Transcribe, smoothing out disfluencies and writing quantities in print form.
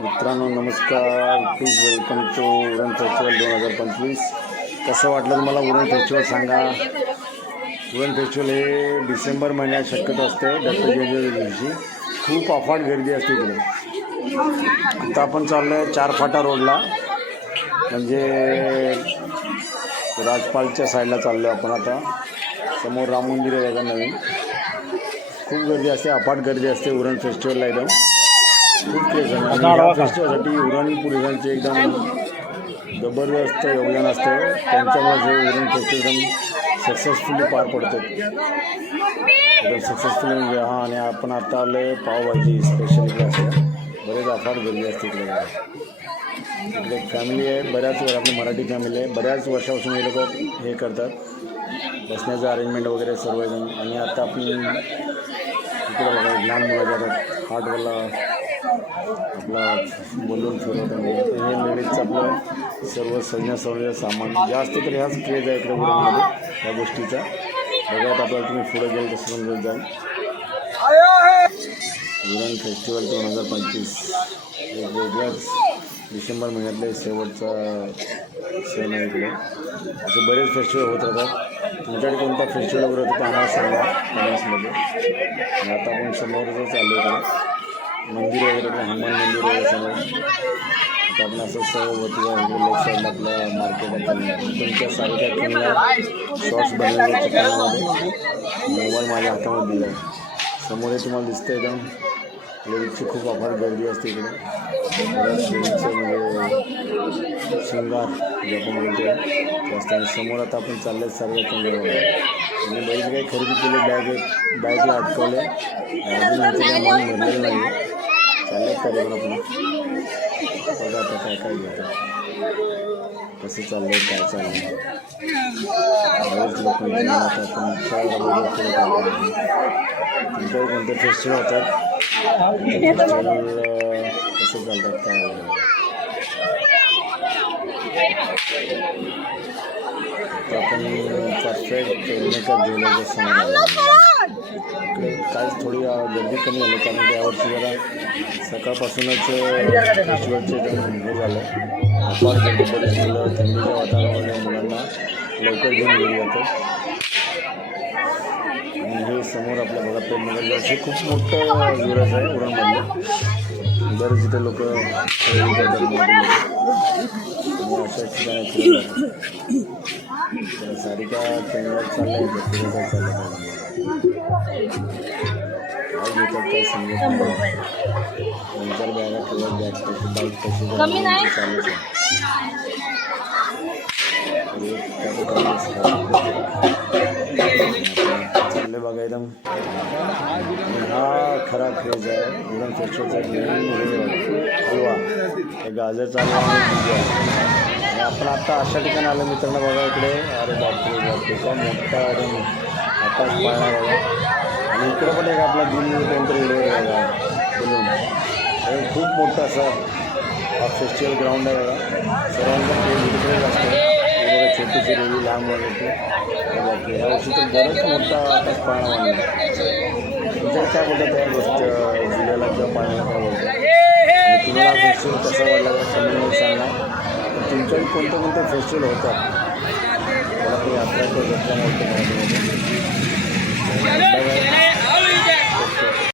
मित्रांनो नमस्कार, please welcome to Uran festival 2025. कसं वाटलं तुम्हाला उरण फेस्टिवल सांगा. उरण फेस्टिवल हे डिसेंबर महिन्यात शक्यतो असते. दत्त जयंती दिवशी खूप अफाट गर्दी असते इकडे. आता आपण चाललो आहे 4 फाटा रोडला, म्हणजे राजपालच्या साईडला चाललो आहे आपण. आता समोर राम मंदिर आहे का नवीन. खूप गर्दी असते, अफाट गर्दी असते उरण फेस्टिवलला. एकदम खूप क्रेज आहे. आणि ह्या फेस्टिवलसाठी उरण पुलिसांचे एकदम जबरदस्त योगदान असते. त्यांच्यामुळे हे उरण फेस्टिवल एकदम सक्सेसफुली पार पडतं. एकदम सक्सेसफुली म्हणजे आणि आपण आता आले पावभाजी स्पेशल इकडे असते. बरेच अफाट गर्दी असते इकडे. इकडे फॅमिली आहे, बऱ्याच आपली मराठी फॅमिली आहे. बऱ्याच वर्षापासून हे लोक हे करतात, बसण्याचं अरेंजमेंट वगैरे सर्वजण. आणि आता आपण इकडे बघा लहान मुलं जातात हार्टवाला आपला बोलून फिरवत आहे. हे लेडीजचं आपलं सर्व सजण्याचं सामान जास्त तर ह्याच क्रेज आहे इकडे उरणमध्ये या गोष्टीचा. बघत आपल्याला तुम्ही पुढे गेल तसं समजत जाईल. उरण फेस्टिवल 2025 एक वेगळाच डिसेंबर महिन्यातला शेवटचा सण आहे इकडे. असे बरेच फेस्टिवल होत राहतात. तुमच्याकडे कोणता फेस्टिवल वगैरे होतं ते आम्हाला सांगा कमेंट्समध्ये. आणि आता आपण समोरच चालू आहे मंदिर वगैरे, हनुमान मंदिर वगैरे समोर. आता आपण असं सहवतीला लेफ्ट साईडला आपलं मार्केट आहे. तुमच्या सारख्या किंवा शॉर्ट्स बनवले चिकनामध्ये मोबाईल माझ्या हातामध्ये दिला आहे. समोर तुम्हाला दिसतं एकदम लेडीजची खूप अफाट गर्दी असते इकडे. बऱ्याच लेडीजचं म्हणजे शृंगार जे आपण बोलतो जास्त. आणि समोर आता आपण चालले सर्व केंद्रावर आणि बरीच काही खरेदी केली. बॅगला अटकवले. अजून यांचं काय मन भरलेलं नाही आहे. चाललं तरी पण आपण बघा आता काय काय घेतात, कसं चाललं आहे, काय चाललं आहे. बरेच लोक आता आपण तुमच्याकडे कोणते फेस्टिवल होतात, कसं चालतात काय. आता आपण परफेक्ट मेकअप ज्वेलरच्या समोर आलो. इकडे काहीच थोडी गर्दी कमी झाली, कारण यावर्षी जरा सकाळपासूनच फेस्टिवलचे हे झालं. अफाट गर्दी बरीच मुलं थंडीच्या वातावरणामध्ये मुलांना लवकर घेऊन गेली जातात. आणि हे समोर आपल्या बघा पेडनगर हे खूप मोठं ज्वेलर्स आहे उरणमधलं. बरेच इथे लोक अशा ठिकाणी सारिका केंद्रात चाललं आहे फिरत चाललं काय घेतात काय समजत नाही. 2-4 बॅगा ठेवत बॅग कशी बाईक कशी चालूच आहे. चालले बघा एकदम. हा खरा क्रेज आहे उरण फेस्टिवलचा. हलवा हे गाजरचा हलवा आणि आपण आत्ता अशा ठिकाणी आलं मित्रांनो. बघा इकडे अरे बापरे बापरे काय मोठा एकदम आकाश पाळणा बघा. आणि इकडे पण एक आपला दिल्ली कोणतरी उडवलं बघा बोलून. खूप मोठं असं हा फेस्टिवल ग्राउंड आहे बघा. सर्वांचा क्रेज इकडेच असतो. बघा छोटीशी रेडी लांब वगैरे बापरे. ह्या वर्षी तर बरंच मोठा आकाश पाळणा बांधला. तुमच्याकडे काय बोलतात त्या गोष्ट जिल्ह्याला किंवा पाळण्याला काय बोलतात. आणि तुम्हाला फेस्टिवल कसा वाटला कमेंटमध्ये सांगा. तुमच्याकडे कोणते कोणते फेस्टिवल होतात मला ते यात्रा तो घेतला मोठं.